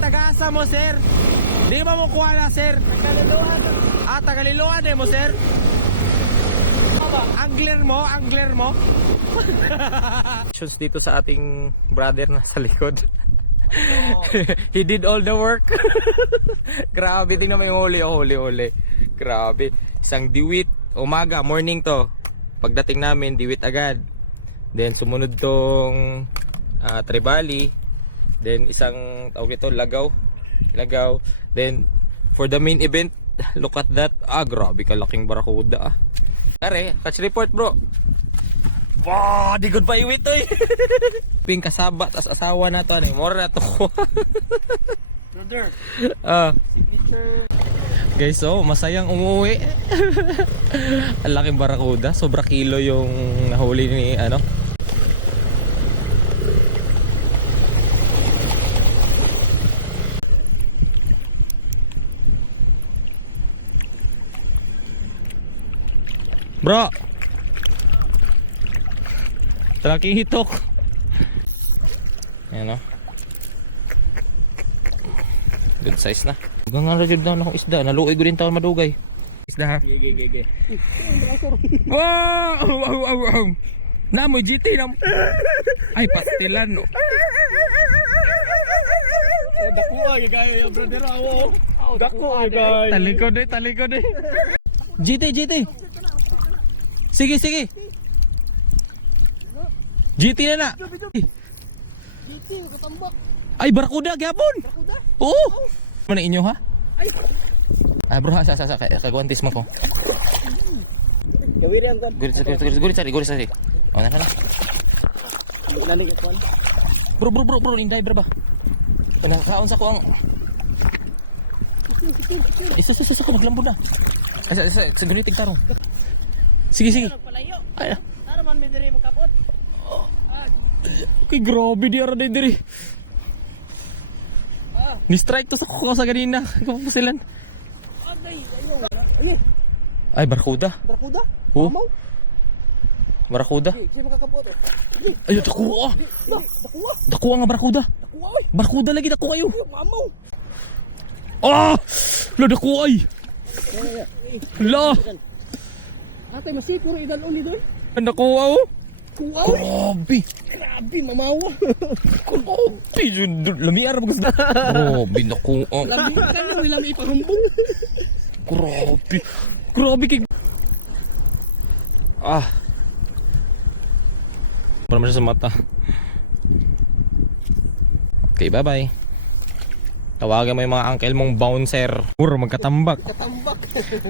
taga-asa mo, sir? Di ba mo kuha na, sir? Tagaliluan. Tagaliluan mo, sir? Angler mo? Dito sa ating brother na sa likod. He did all the work. Grabe, tingnan mo yung huli. Grabe. Isang diwit, umaga, morning to. Pagdating namin, diwit agad. Then sumunod tong tribali. Then isang tawag ito, lagaw. Then for the main event, look at that. Grabe kalaking barakuda. Are, catch report, bro. Wow, di good pa iwit to eh. Ping kasaba tas asawa na to, mora na to. Brother. Signature. Guys, so masayang umuwi. Ang laking barakuda, sobra kilo yung nahuli ni ano. Bro, talaking hitok. Ayan o. Good size na. Huwag nga rajud na akong isda. Naluoy ko din taon madugay. Isda ha. Gege. Wow! Namoy GT na. Ay, pastilan. Dako gaya ya brother awo. Dako gaya. Talikod eh. GT. Sige. GT na. GT katambak. Ay, barakuda gyapon. Barakuda? Oo. Mana inyo ha? Ay. Bro, sa kagwantis mo ko. Gawin ang kan. Guri sari. Oh, na. Nani ka kon? Bro, inday ba? Nakaon sa ko ang isa ko maglambod na. Sa gunitig tarong. Sige. Palayo. Ay. Para man mi diri makapot. Okay, grabe di ara diri. Ni strike to sa kuko sa ganina. Kapusilan. Ay, barakuda. Barakuda? Oh. Barakuda. Sige makakapot. Ay, dako. Dako nga barakuda. Barakuda lagi dako kayo. Mamaw. Lo dako ay. Lo. Atay masikuro idalon ni doy. Dako. Kuwaw. Grabe mamawa. Grabe, lamiar mo gusto. Grabe, naku. Lami ka na, lami iparumbong. Grabe kay. Para mo siya sa mata. Okay, bye-bye. Tawagan mo yung mga uncle mong bouncer. Puro magkatambak.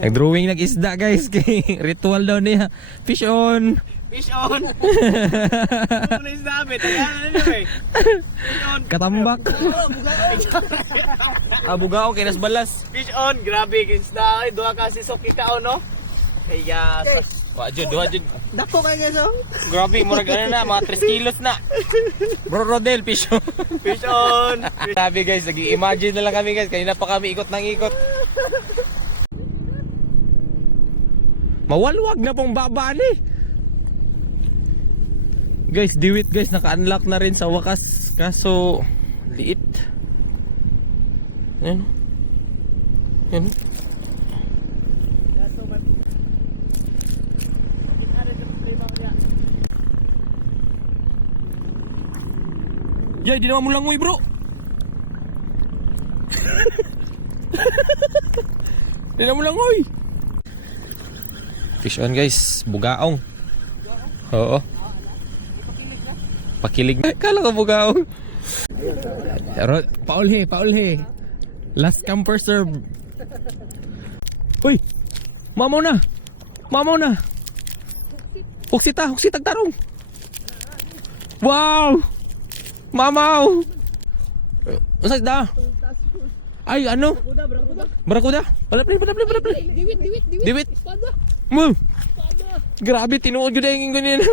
Nag-drawing nag-isda guys. Ritual daw niya. Fish on. Fish on. Ano is dapat? Ayan na eh. Fish on. Katambak. Bugao kay nas balas. Fish on. Grabe kinsda. Duha ka si Soki kao no? Kaya Wajud. dako kay guys oh. Grabe, murag ano na, mga 3 kilos na. Bro Rodel, fish on. Fish on. Grabe guys, nag-i-imagine na lang kami guys. Kanina pa kami ikot. Mawalwag na pong babaan eh. Guys, diwit guys, naka-unlock na rin sa wakas. Kaso, liit. Yan. Yay, di naman mo langoy bro. Di naman mo langoy. Fish on guys, bugaong. Oo. Pakilig na. Kala ko bugaong. Paulhe. Last come first serve. Uy, mamaw na. Huksita tarong. Wow. Mamaw. Usay da. Ay, ano? Barakuda. Palapli. Diwit. Espada. Mo. Grabe, tinuod ko dahil yung ganyan.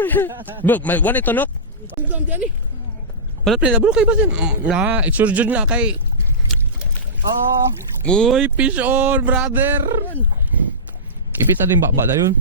Bro, may one ito nok. Ugam diyan eh. Palapli na, bro, kayo ba sin? Exurjud na kay. Uy, fish on, brother. Ipita din ba yun?